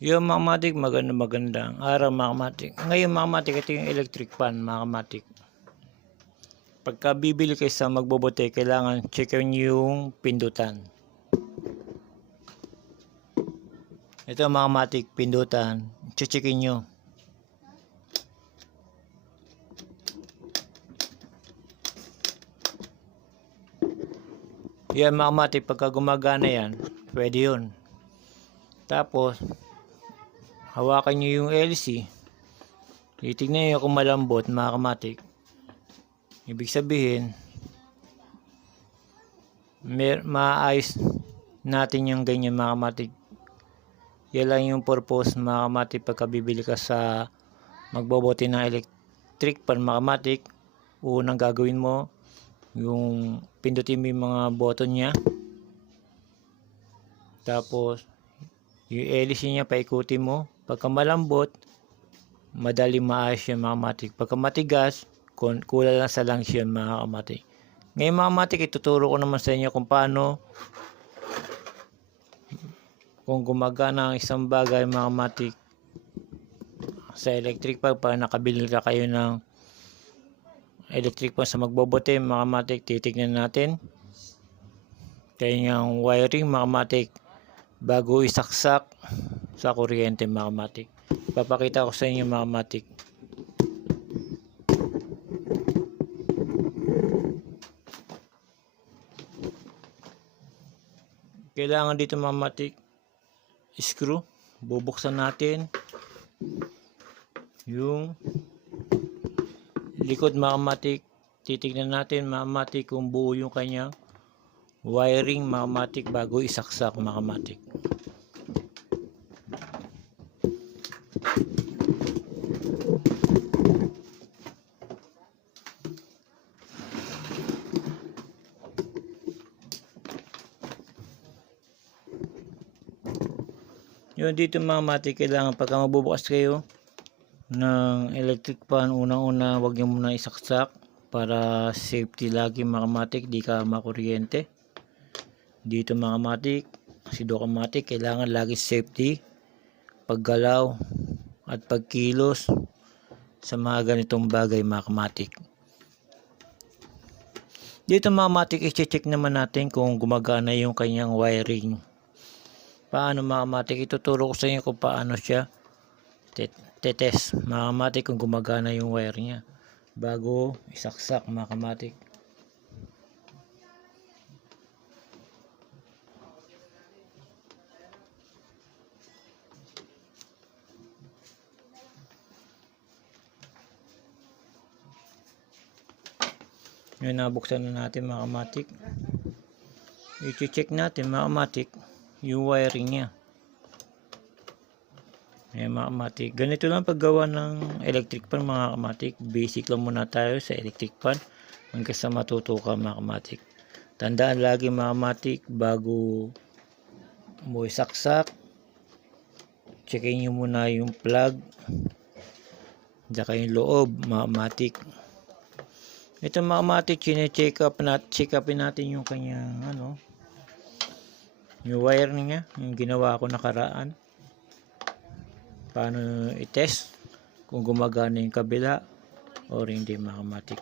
Yung mga kamatik, magandang araw mga kamatik. Ngayon mga kamatik, ito yung electric fan mga kamatik. Pagka bibili kayo sa magbobote, kailangan checkin nyo yung pindutan. Ito mga kamatik, pindutan, checkin nyo. Yan mga kamatik, pagka gumagana yan, pwede yun. Tapos, hawakan nyo yung LC. Titignan nyo kung malambot mga kamatik. Ibig sabihin, maayos natin yung ganyan mga kamatik. Yan lang yung purpose mga kamatik pagka bibili ka sa magbobote ng electric pan mga kamatik. Unang gagawin mo, yung pindutin mo yung mga button niya. Tapos, yung LC niya paikutin mo. Pagka malambot, madali maayos yan mga kamatik. Pagka matigas, kulang lang sa lungs yan mga kamatik. Ngayon mga kamatik, ituturo ko naman sa inyo kung paano kung gumagana ang isang bagay mga kamatik sa electric pan. Pag nakabili ka kayo ng electric pan sa magbobote mga kamatik, titignan natin kanyang wiring mga kamatik bago isaksak sa kuryente mga kamatik. Papakita ko sa inyo mga kamatik. Kailangan dito mga kamatik screw. Bubuksan natin yung likod mga kamatik. Titignan natin mga kamatik kung buo yung kanyang wiring mga kamatik bago isaksak mga kamatik. Yun dito mga kamatik, kailangan pagka mabubukas kayo ng electric fan, unang-una wag nyo muna isaksak para safety lagi mga kamatik, di ka makuryente. Dito mga kamatik, sido kamatik, kailangan lagi safety paggalaw at pagkilos sa mga ganitong bagay mga kamatik. Dito mga kamatik, i-check naman natin kung gumagana yung kanyang wiring. Paano mga kamatik, ituturo ko sa inyo kung paano siya tetest mga kamatik kung gumagana yung wire niya bago isaksak mga kamatik. Ngayon nabuksan na natin mga kamatik. I-check natin mga kamatik yung wiring niya. Ayan mga kamatik, ganito lang paggawa ng electric fan mga kamatik. Basic lang muna tayo sa electric fan hanggang sa matuto ka mga kamatik. Tandaan lagi mga kamatik, bago mo isaksak, checkin nyo muna yung plug tsaka yung loob mga kamatik. Ito mga kamatik, check upin natin yung kanyang yung wire niya, yung ginawa ko nakaraan. Paano i-test kung gumagana yung kabila o hindi mga kamatik.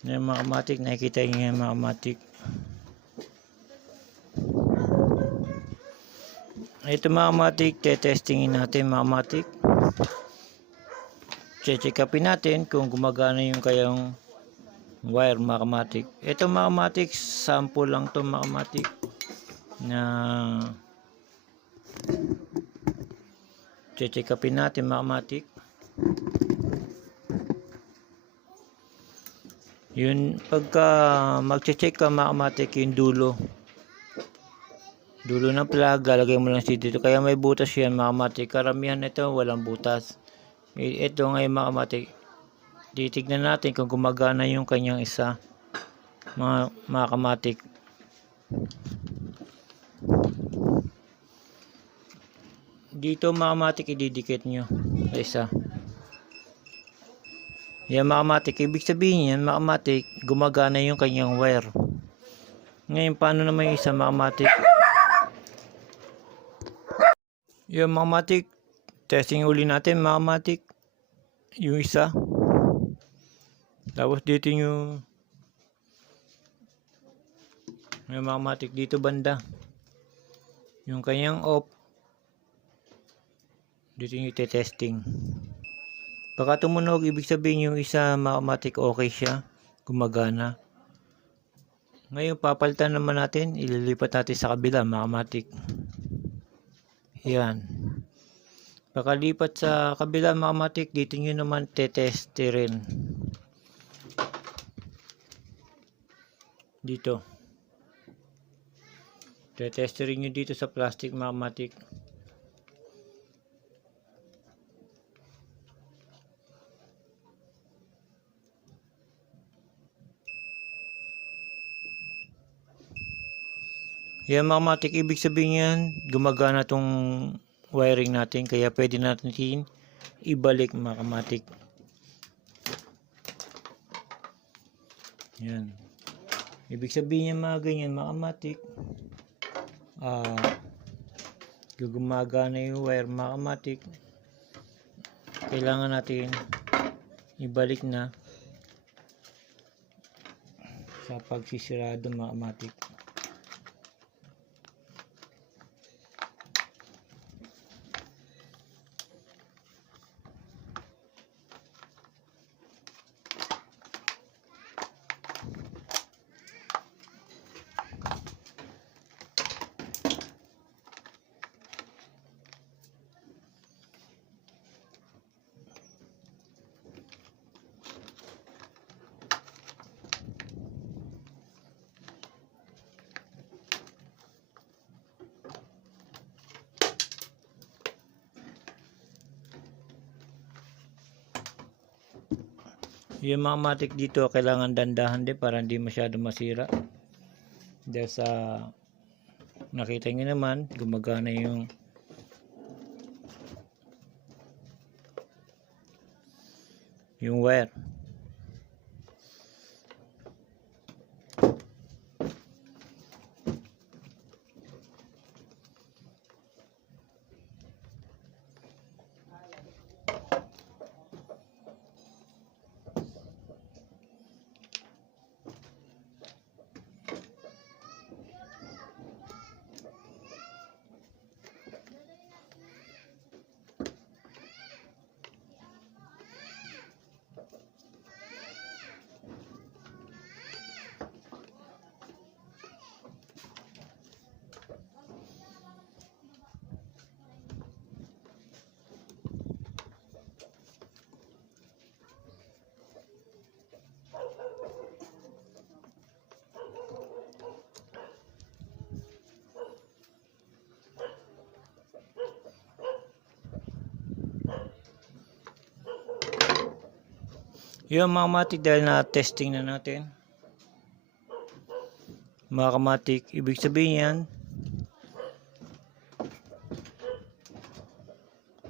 Yan mga kamatik, nakikita nyo yan mga kamatik. Ito mga kamatik, testingin natin mga kamatik. Check upin natin kung gumagana yung kayang wire mga kamatik. Ito mga kamatik, sample lang to mga kamatik na check upin natin mga kamatik. Yun, pagka magche-check ka mga kamatik, yung dulo ng plug, lalagay mo lang dito. Kaya may butas yan mga kamatik. Karamihan ito walang butas. Ito ngayon mga kamatik, titignan natin kung gumagana yung kanyang isa, mga kamatik. Dito mga kamatik, ididikit nyo sa isa. Yan mga kamatik, ibig sabihin yan mga kamatik, gumagana yung kanyang wire. Ngayon paano naman yung isa mga kamatik? Yan mga kamatik, testing uli natin mga kamatik, yung isa. Tapos dito yung mga kamatik, dito banda yung kanyang off. Dito yung testing. Baka tumunog, ibig sabihin yung isa mga kamatik okay siya, gumagana. Ngayon papalitan naman natin, ililipat natin sa kabila mga kamatik. Yan. Pakalipat sa kabila mga kamatik, dito nyo naman tetesterin. Dito. Tetesterin nyo dito sa plastic mga kamatik. Yan mga kamatik, ibig sabihin yan, gumagana tong wiring natin, kaya pwede natin ibalik mga kamatik. Yan. Ibig sabihin yan mga ganyan mga kamatik, gumagana yung wire mga kamatik. Kailangan natin ibalik na sa pagsisirado mga kamatik. Yung mga matik dito kailangan dandahan din para hindi masyado masira. Dahil sa nakita nyo naman gumagana yung wire. Yung mga kamatik, dahil na testing na natin mga kamatik, ibig sabihin yan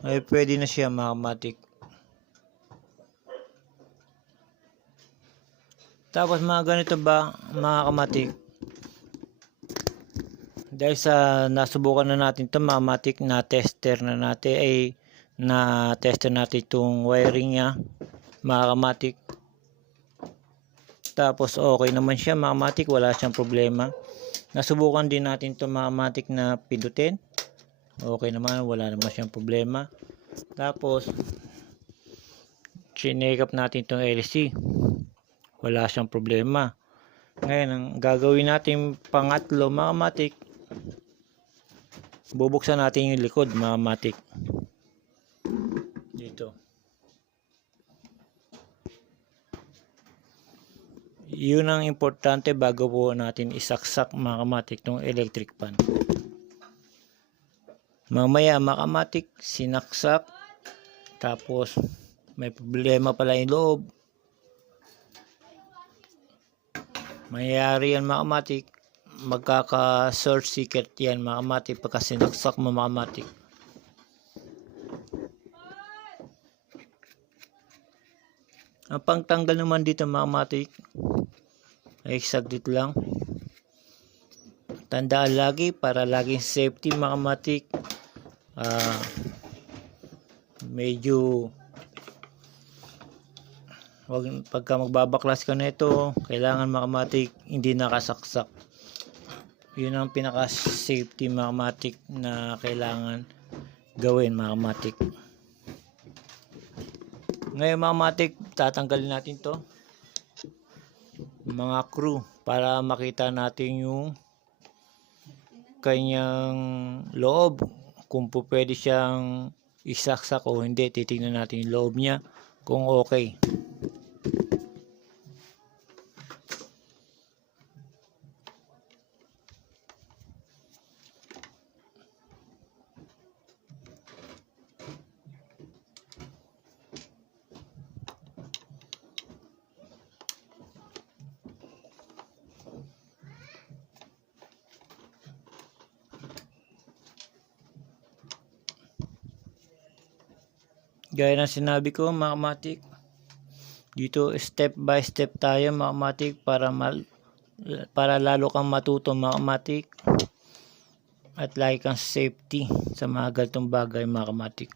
ay pwede na siya mga kamatik. Tapos mga ganito ba mga kamatik, dahil sa nasubukan na natin ito mga kamatik, na tester na natin itong wiring nya mga kamatik. Tapos okay naman siya mga kamatik, wala siyang problema. Nasubukan din natin ito mga kamatik na pindutin, okay naman, wala naman siyang problema. Tapos chinek up natin itong LC, wala siyang problema. Ngayon ang gagawin natin pangatlo mga kamatik, bubuksan natin yung likod mga kamatik. Dito yun ang importante bago po natin isaksak mga kamatik tong electric pan. Mamaya mga kamatik sinaksak, tapos may problema pala yung loob, mangyayari yan mga kamatik, magkaka short circuit yan mga kamatik pagka sinaksak mo mga kamatik. Ang pangtanggal naman dito mga kamatik ay saglit lang. Tandaan lagi para laging safety mga kamatik. Medyo pagka magbabaklas ka na ito, kailangan mga kamatik hindi nakasaksak. Yun ang pinaka safety mga kamatik na kailangan gawin mga kamatik. Ngayon mga kamatik, tatanggalin natin to mga screw para makita natin yung kanyang loob, kung po pwede siyang isaksak o hindi. Titingnan natin yung loob niya kung okay. Gaya ng sinabi ko mga kamatik, dito step by step tayo mga kamatik para lalo kang matuto mga kamatik at lagi kang safety sa mga ganitong bagay mga kamatik.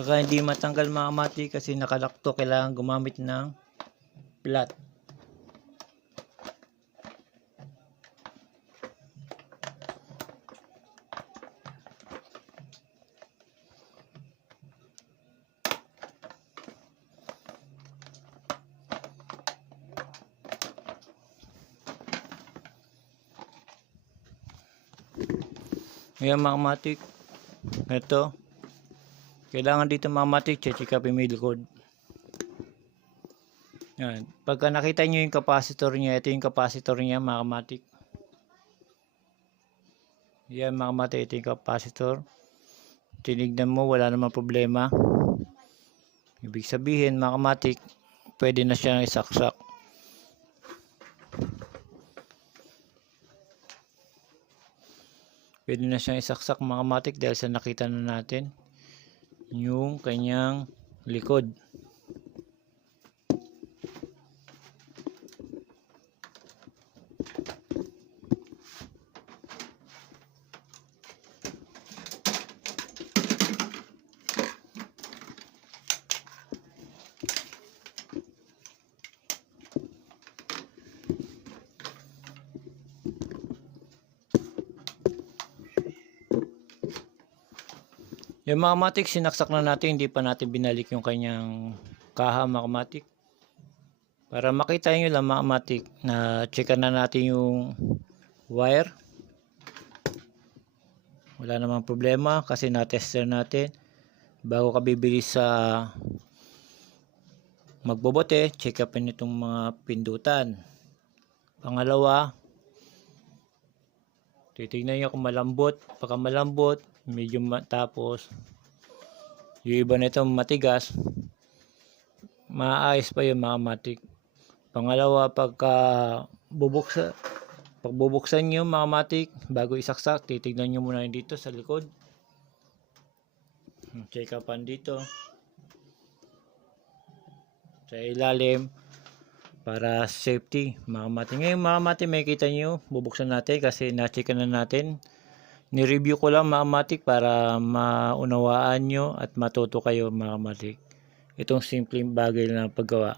Pagka hindi matanggal mga kamatik kasi nakalakto, kailangan gumamit ng flat. Ngayon mga kamatik, ito kailangan dito mga kamatik, check up yung likod. Yan. Pagka nakita nyo yung capacitor niya, ito yung capacitor niya mga kamatik. Yan mga kamatik, ito yung capacitor. Tinignan mo, wala namang problema. Ibig sabihin mga kamatik, pwede na siyang isaksak. Pwede na siyang isaksak mga kamatik dahil sa nakita na natin yung kanyang likod. Yung mga kamatik, sinaksak na natin, hindi pa natin binalik yung kanyang kaha mga kamatik. Para makita nyo lang mga kamatik na checkan na natin yung wire. Wala namang problema kasi na-tester natin. Bago ka bibili sa magbobote, check upin itong mga pindutan. Pangalawa, titignan nyo kung malambot. Pagka malambot, medyo tapos yung iba nito matigas, maayos pa yung mga kamatik. Pangalawa, pagbubuksan nyo mga kamatik, bago isaksak, titignan nyo muna dito sa likod, check upan dito sa ilalim para safety mga kamatik. Ngayon mga kamatik, makikita nyo, bubuksan natin kasi na-check na natin. Ni-review ko lang mga kamatik para maunawaan nyo at matuto kayo mga kamatik itong simpleng bagay na paggawa.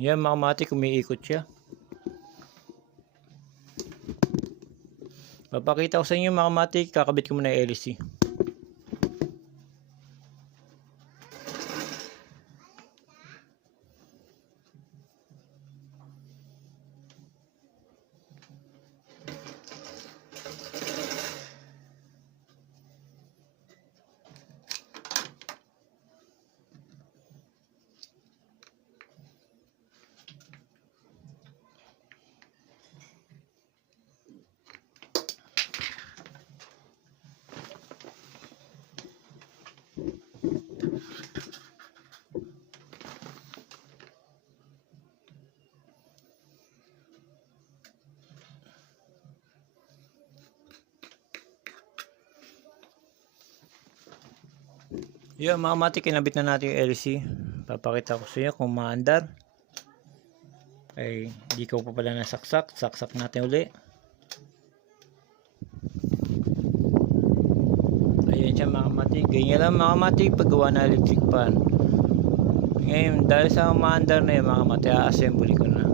Yan mga kamatik, umiikot siya. Papakita ko sa inyo mga kamatik, kakabit ko muna yung LC. Yun mga kamatik, kinabit na natin yung LC. Papakita ko sa inyo kung maandar. Ay, di ko pa pala nasaksak. Saksak natin uli. Ayan siya mga kamatik. Ganyan lang mga kamatik paggawa na electric fan. Ngayon, dahil sa maandar na yun mga kamatik, a-assembly ko na.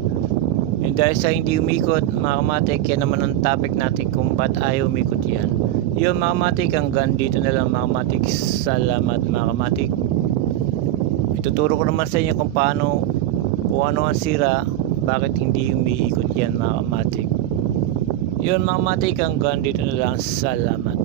Yung dahil sa hindi umikot mga kamatik, yan naman ang topic natin kung ba't ayaw umikot yan. Yun mga kamatik, hanggang dito na lang mga kamatik. Salamat mga kamatik. Ituturo ko naman sa inyo kung paano, kung ano ang sira, bakit hindi umiikot yan mga kamatik. Yun mga kamatik, hanggang dito na lang. Salamat.